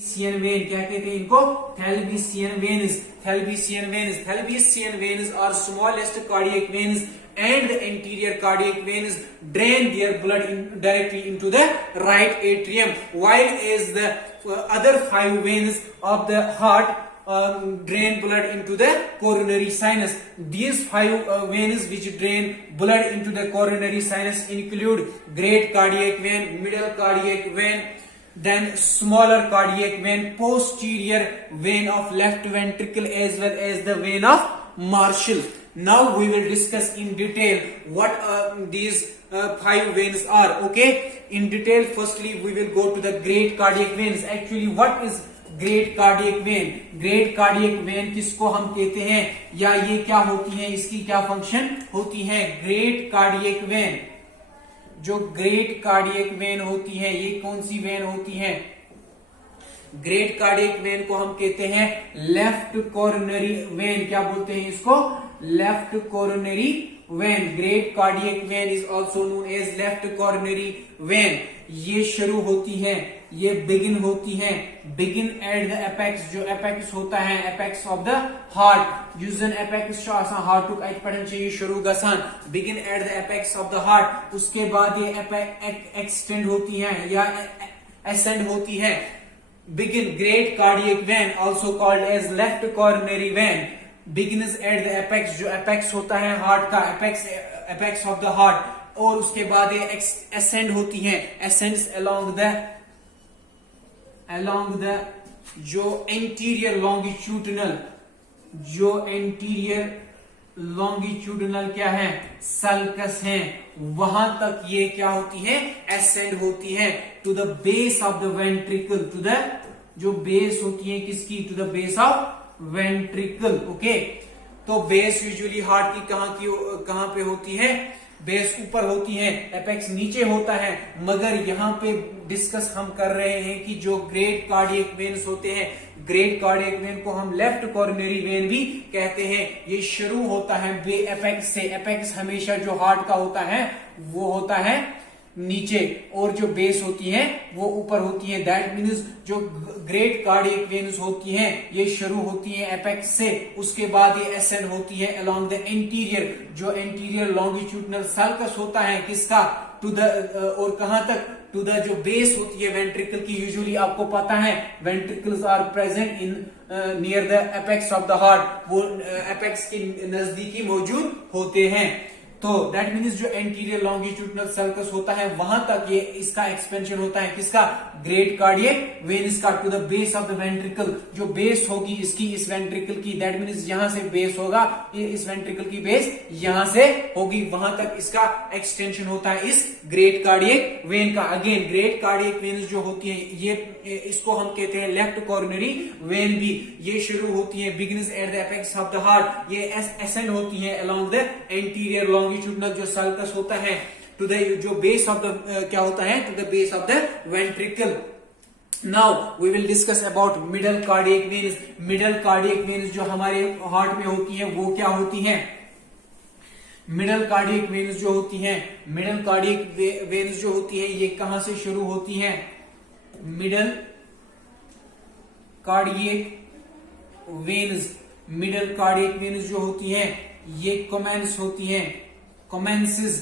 थैलेबिसियन when क्या कहते हैं इनको? Thebesian veins. Thebesian veins are smallest cardiac veins and the anterior cardiac veins drain their blood directly into the right atrium, while as the other 5 veins of the heart drain blood into the coronary sinus. These 5 veins which drain blood into the coronary sinus include great cardiac vein, middle cardiac vein, then smaller cardiac vein, posterior vein of left ventricle, as well as the vein of Marshall. Now we will discuss in detail what these 5 veins are. Okay, in detail, firstly we will go to the great cardiac veins. Actually, what is great cardiac vein? great cardiac vein किसको हम कहते हैं, या ये क्या होती है, इसकी क्या फंक्शन होती है? great cardiac vein, जो great cardiac vein होती है, ये कौन सी वेन होती है? ग्रेट कार्डियक वेन को हम कहते हैं लेफ्ट कोरोनरी वेन। क्या बोलते हैं इसको? Left coronary vein. Great cardiac vein is also known as left coronary vein. ये शुरू होती है, ये बिगिन होती है, बिगिन एट द एपेक्स, जो एपेक्स होता है, एपेक्स ऑफ द हार्ट। यूजन एपेक्स हार्टुक ये शुरू गसान, begin at the apex of the heart. उसके बाद ये एक्सटेंड होती है या एसेंड होती है। Begin great cardiac vein, also called as left coronary vein, begins at the apex, जो apex होता है हार्ट का, apex of the heart, और उसके बाद ये ascend होती है, ascends along the जो anterior longitudinal क्या है? सल्कस है, वहां तक ये क्या होती है? एसेंड होती है to the base of the ventricle, to the जो बेस होती है किसकी? To the base of ventricle. Okay, तो बेस यूजुअली हार्ट की कहां पे होती है? बेस ऊपर होती है, एपेक्स नीचे होता है। मगर यहाँ पे डिस्कस हम कर रहे हैं कि जो ग्रेट कार्डियक वेन्स होते हैं, ग्रेट कार्डियक वेन को हम लेफ्ट कोरोनरी वेन भी कहते हैं। ये शुरू होता है एपेक्स से। एपेक्स हमेशा जो हार्ट का होता है वो होता है नीचे, और जो बेस होती है वो ऊपर होती है। दैट मीन्स जो ग्रेट कार्डियक वेन्स होती हैं ये शुरू होती है एपेक्स से, उसके बाद ये एसेंड होती है अलोंग द इंटीरियर, जो इंटीरियर लॉन्गिट्यूडनल सल्कस होता है किसका? टू द और कहां तक? टू द जो बेस होती है वेंट्रिकल की। यूजुअली आपको पता है ventricles are present in near the apex of the heart, वो एपेक्स के नजदीकी मौजूद होते हैं। तो दैट मीन्स जो एंटीरियर लॉन्गिट्यूडनल सल्कस होता है वहां तक ये इसका एक्सपेंशन होता है किसका? ग्रेट कार्डियक वेन्स का, to the base of the ventricle. जो बेस होगी इसकी इस वेंट्रिकल की, दैट मीन्स यहां से बेस होगा, इस वेंट्रिकल की बेस यहां से होगी, वहां तक इसका एक्सटेंशन होता है इस ग्रेट कार्डियक वेन का। अगेन ग्रेट कार्डियक वेन्स जो होती है ये इसको हम कहते हैं लेफ्ट कोरोनरी वेन भी। ये शुरू होती है begins at the apex of the heart, ये एसेंड होती है अलोंग द एंटीरियर लॉन्गिट्यूडनल जो सल्कस होता है टू द जो बेस ऑफ द क्या होता है? To the base of the ventricle. Now we will discuss about middle cardiac veins. Middle cardiac veins जो हमारे हार्ट में होती है वो क्या होती है? मिडल कार्डियक वेन्स जो होती हैं, मिडल कार्डियक वेन्स जो होती है ये कहां से शुरू होती है? Middle cardiac veins, middle cardiac veins जो होती हैं ये कमेंस होती हैं, कमेंसेस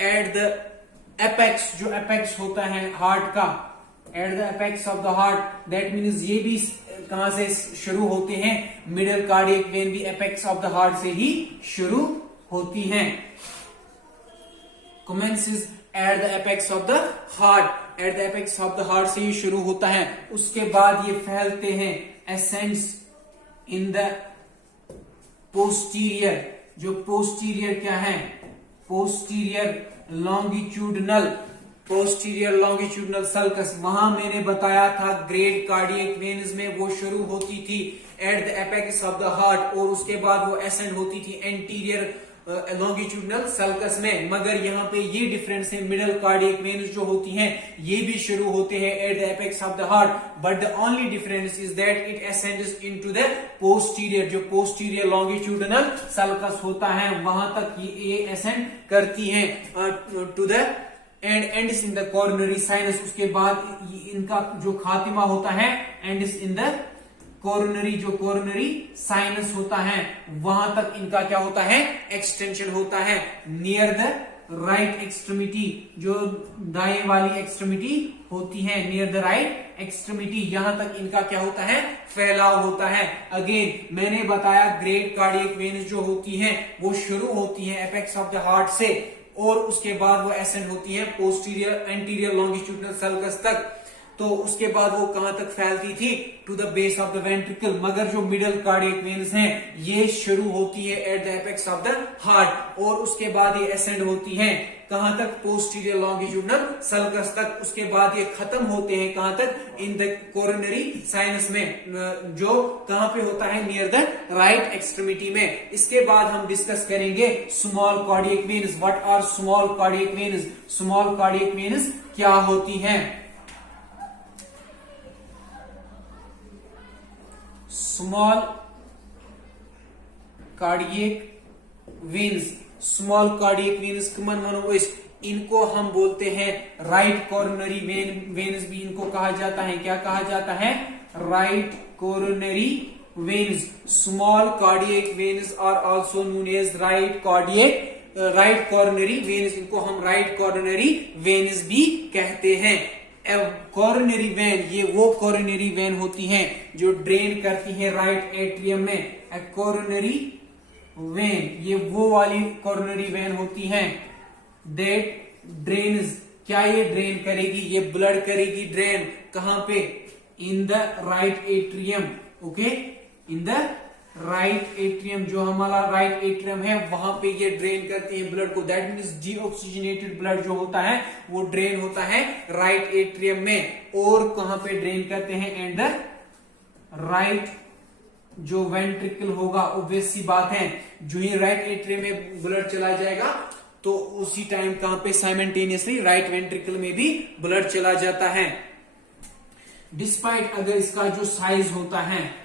एट द एपेक्स, जो एपेक्स होता है हार्ट का, eight the apex of the heart. That means ये भी कहां से शुरू होते हैं? मिडल कार्डियक वेन भी एपेक्स ऑफ द हार्ट से ही शुरू होती हैं। Commences eight the apex of the heart, eight the apex of the heart से ही शुरू होता है। उसके बाद ये फैलते हैं, एसेंड्स इन द पोस्टीरियर, जो पोस्टीरियर क्या है? Posterior longitudinal sulcus. वहां मैंने बताया था ग्रेट कार्डियक वेन्स में वो शुरू होती थी eight the apex of the heart, और उसके बाद वो एसेंड होती थी एंटीरियर लॉन्गिट्यूडनल सल्कस में। मगर यहाँ पे ये डिफरेंस है, मिडल कार्डियक वेन्स जो होती हैं ये भी शुरू होते हैं at the apex of the heart, but the only difference is that it ascends into the posterior, जो पोस्टीरियर लॉन्गिट्यूडनल सल्कस होता है वहां तक ये असेंड करती हैं to the end ends in the coronary sinus, उसके बाद इनका जो खात्मा होता है एंड्स इन द कोरोनरी, जो कोरोनरी साइनस होता है वहां तक इनका क्या होता है, एक्सटेंशन होता है नियर द राइट एक्सट्रीमिटी, जो दाएं वाली एक्सट्रीमिटी होती है नियर द राइट एक्सट्रीमिटी, यहां तक इनका क्या होता है, फैलाव होता है। अगेन मैंने बताया ग्रेट कार्डियक वेन्स जो होती हैं वो शुरू होती है एपेक्स ऑफ द हार्ट से और उसके बाद वो एसेंड होती है पोस्टीरियर एंटीरियर लॉन्गिट्यूडिनल सल्कस तक। तो उसके बाद वो कहां तक फैलती थी, to the base of the ventricle. मगर जो मिडल कार्डियक वेन्स हैं ये शुरू होती है eight the apex of the heart और उसके बाद ये एसेंड होती है कहां तक, पोस्टीरियर लॉन्गिट्यूडिनल सल्कस तक। उसके बाद ये खत्म होते हैं कहां तक, इन द कोरोनरी साइनस में, जो कहां पे होता है, नियर द राइट एक्सट्रीमिटी में। इसके बाद हम डिस्कस करेंगे small cardiac veins. What are small cardiac veins? Small cardiac veins क्या होती हैं? Small cardiac veins, small cardiac veins common मनोवेस, इनको हम बोलते हैं राइट कोरोनरी वेन्स भी इनको कहा जाता है। क्या कहा जाता है? Right coronary veins. Small cardiac veins are also known as right coronary veins, इनको हम राइट कोरोनरी वेन्स भी कहते हैं। कोरोनरी वेन, ये वो कोरोनरी वेन होती हैं जो ड्रेन करती है राइट एट्रियम में। कोरोनरी वेन, ये वो वाली कोरोनरी वेन होती हैं डेट ड्रेन्स। क्या ये ड्रेन करेगी? ये ब्लड करेगी ड्रेन कहां पे, इन the right atrium. Okay, in the right atrium, जो हमारा राइट एट्रियम है वहां पे ये ड्रेन करती है ब्लड को। दैट मीन्स डीऑक्सीजनेटेड ब्लड जो होता है वो ड्रेन होता है राइट एट्रियम में। और कहां पे ड्रेन करते हैं? एंड द राइट जो वेंट्रिकल होगा, ऑब्वियस सी बात है, जो ही राइट एट्रियम में ब्लड चला जाएगा तो उसी टाइम कहां पे, साइमल्टेनियसली राइट वेंट्रिकल में भी ब्लड चला जाता है। डिस्पाइट, अगर इसका जो साइज होता है,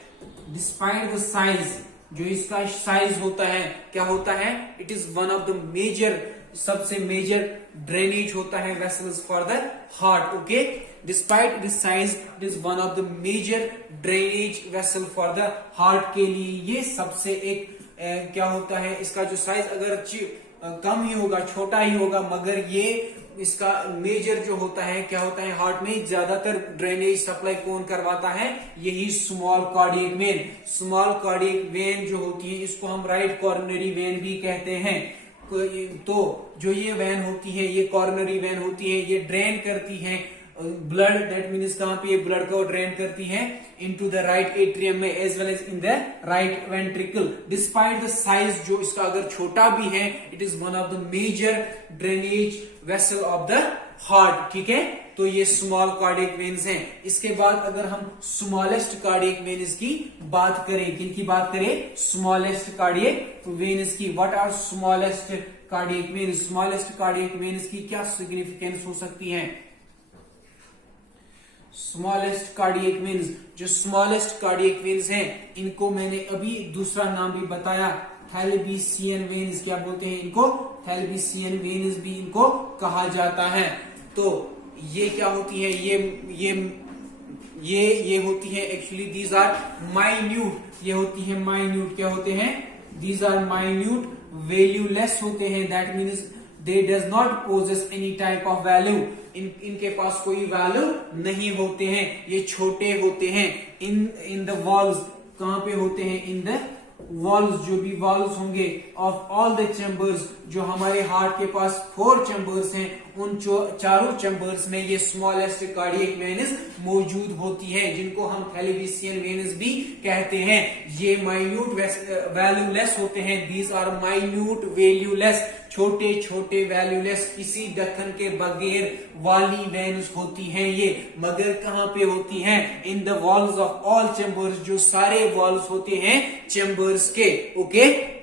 डिस्पाइट द साइज, जो इसका साइज होता है, क्या होता है, it is one of the major, सबसे मेजर ड्रेनेज होता है vessels for the heart. Okay, despite this size it is one of the major drainage vessel for the heart के लिए ये सबसे एक क्या होता है, इसका जो साइज अगर कम ही होगा, छोटा ही होगा, मगर ये इसका मेजर जो होता है, क्या होता है, हार्ट में ज्यादातर ड्रेनेज सप्लाई कौन करवाता है, यही small cardiac vein. Small cardiac vein जो होती है इसको हम राइट कोरोनरी वेन भी कहते हैं। तो जो ये वेन होती है, ये कोरोनरी वेन होती है, ये ड्रेन करती है ब्लड, दैट मीन्स कहां पे ये ब्लड को ड्रेन करती है, इनटू द राइट एट्रियम में as well as in the right ventricle. Despite the size, जो इसका अगर छोटा भी है, it is one of the major drainage vessel of the heart. ठीक है, तो ये स्मॉल कार्डियक वेन्स हैं। इसके बाद अगर हम स्मॉलेस्ट कार्डियक वेन्स की बात करें, किनकी बात करें, स्मॉलेस्ट कार्डियक वेन्स की। What are smallest cardiac veins? Smallest cardiac veins की क्या सिग्निफिकेंस हो सकती है? स्मॉलेस्ट कार्डियक वेन्स, जो स्मॉलेस्ट कार्डियक वेन्स हैं, इनको मैंने अभी दूसरा नाम भी बताया, थैलेबीसियन वेन्स। क्या बोलते हैं इनको? थैलेबीसियन वेन्स भी इनको कहा जाता है। तो ये क्या होती है, ये होती है एक्चुअली, दीज आर माइन्यूट, ये होती है माइन्यूट। क्या होते हैं? दीज आर माइन्यूट, वैल्यूलेस होते हैं, that means they does not possess any type of value, इनके पास कोई वैल्यू नहीं होते हैं, ये छोटे होते हैं। इन द वॉल्स, कहां पे होते हैं? इन द वॉल्स, जो भी वॉल्स होंगे ऑफ ऑल द चैम्बर्स, जो हमारे हार्ट के पास 4 चैम्बर्स हैं, उन चारों चैम्बर्स में ये स्मॉलेस्ट कार्डियक वेन्स मौजूद होती है, जिनको हम थैलेबीसियन वेन्स भी कहते हैं। ये माइन्यूट वैल्यूलेस होते हैं, दीज आर माइन्यूट वैल्यूलेस, छोटे छोटे वैल्यूलेस, किसी ढक्कन के बगैर वाली वेन्स होती हैं ये। मगर कहां पे होती हैं? In the walls of all chambers, जो सारे वॉल्स होते हैं चैम्बर्स के। Okay,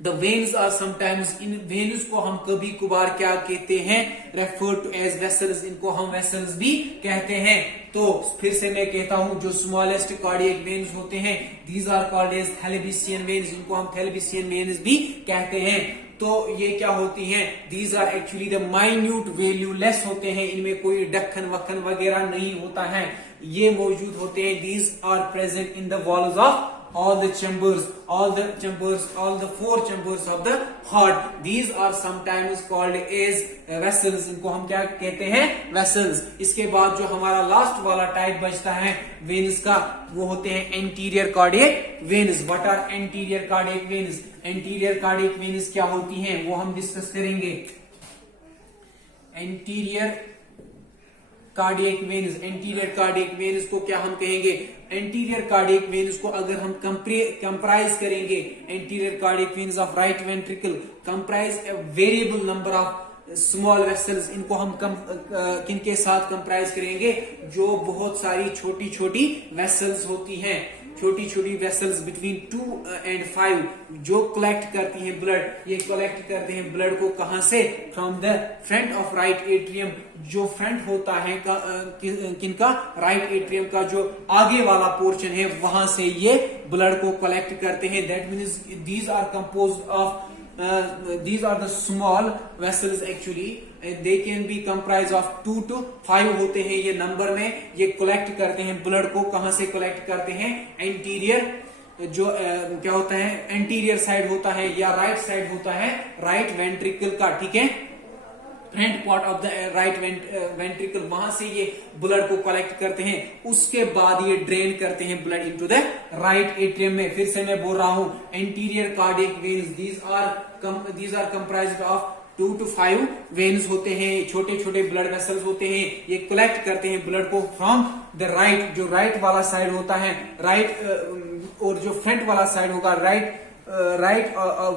the veins are sometimes, इन वेन्स को हम कभी कभार क्या कहते हैं, रेफर टू एज वेसल्स, इनको हम वेसल्स भी कहते हैं। तो फिर से मैं कहता हूं, जो स्मॉलेस्ट कार्डियक वेन्स होते हैं, these are called as thebesian veins, इनको हम थैलेबिसियन वेन्स भी कहते हैं। तो ये क्या होती हैं, these are actually the minute, valveless होते हैं, इनमें कोई ढक्कन वक्कन वगैरह नहीं होता है, ये मौजूद होते हैं। These are present in the walls of all the chambers, all the four chambers of the heart. These are sometimes called as vessels, इनको हम क्या कहते हैं, vessels। इसके बाद जो हमारा लास्ट वाला टाइप बचता है वेन्स का, वो होते हैं anterior cardiac veins। What are anterior cardiac veins? Anterior cardiac veins क्या होती हैं, वो हम डिस्कस करेंगे। anterior cardiac veins, anterior cardiac veins को क्या हम कहेंगे, एंटीरियर कार्डियक वेन्स को अगर हम कंप्राइज करेंगे, anterior cardiac veins of right ventricle comprise a variable number of small vessels, इनको हम किनके साथ कंप्राइज करेंगे, जो बहुत सारी छोटी छोटी वेसल्स होती हैं, छोटी छोटी वेसल्स बिटवीन 2 and 5 जो कलेक्ट करती हैं ब्लड। ये कलेक्ट करते हैं ब्लड को कहां से, from the front of right atrium, जो फ्रंट होता है किनका, राइट एट्रियम का जो आगे वाला पोर्शन है, वहां से ये ब्लड को कलेक्ट करते हैं। That means these are composed of these are the small vessels actually, they can be comprised of 2 to 5 होते हैं ये नंबर में। ये कलेक्ट करते हैं ब्लड को, कहां से कलेक्ट करते हैं, एंटीरियर जो क्या होता है, एंटीरियर साइड होता है या राइट साइड होता है राइट वेंट्रिकल का, ठीक है, front part of the right ventricle, वहां से ये ब्लड को कलेक्ट करते हैं। उसके बाद ये ड्रेन करते हैं blood into the right atrium में। फिर से मैं बोल रहा हूं, anterior cardiac veins, these are comprised of 2 to 5 veins होते हैं, छोटे छोटे ब्लड वेसल्स होते हैं। ये कलेक्ट करते हैं ब्लड को फ्रॉम द राइट, जो राइट वाला साइड होता है, राइट और जो फ्रंट वाला साइड होगा, राइट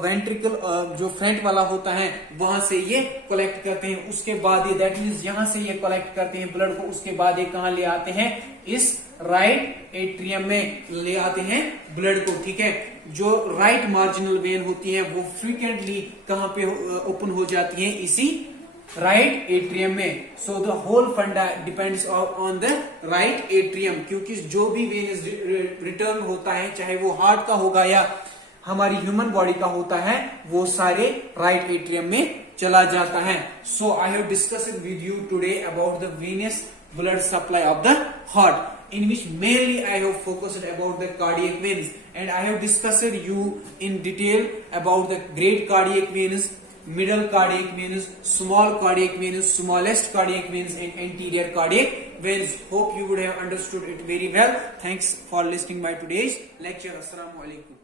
वेंट्रिकल जो फ्रंट वाला होता है, वहां से ये कलेक्ट करते हैं। उसके बाद ये, दैट मीन्स यहां से ये कलेक्ट करते हैं ब्लड को, उसके बाद ये कहां ले आते हैं, इस राइट एट्रियम में ले आते हैं ब्लड को, ठीक है। जो राइट मार्जिनल वेन होती है वो फ्रीक्वेंटली कहां पे ओपन हो जाती है, इसी राइट एट्रियम में। सो द होल फंडा depends on the right atrium, क्योंकि जो भी वेन रिटर्न होता है, चाहे वो हार्ट का होगा या हमारी ह्यूमन बॉडी का होता है, वो सारे राइट एट्रियम में चला जाता है। So I have discussed with you today about the venous blood supply of the heart, in which mainly I have focused about the cardiac veins, and I have discussed you in detail about the great cardiac veins, middle cardiac veins, small cardiac veins, smallest cardiac veins, and anterior cardiac veins. Hope you would have understood it very well. Thanks for listening my today's lecture. Assalamu alaikum.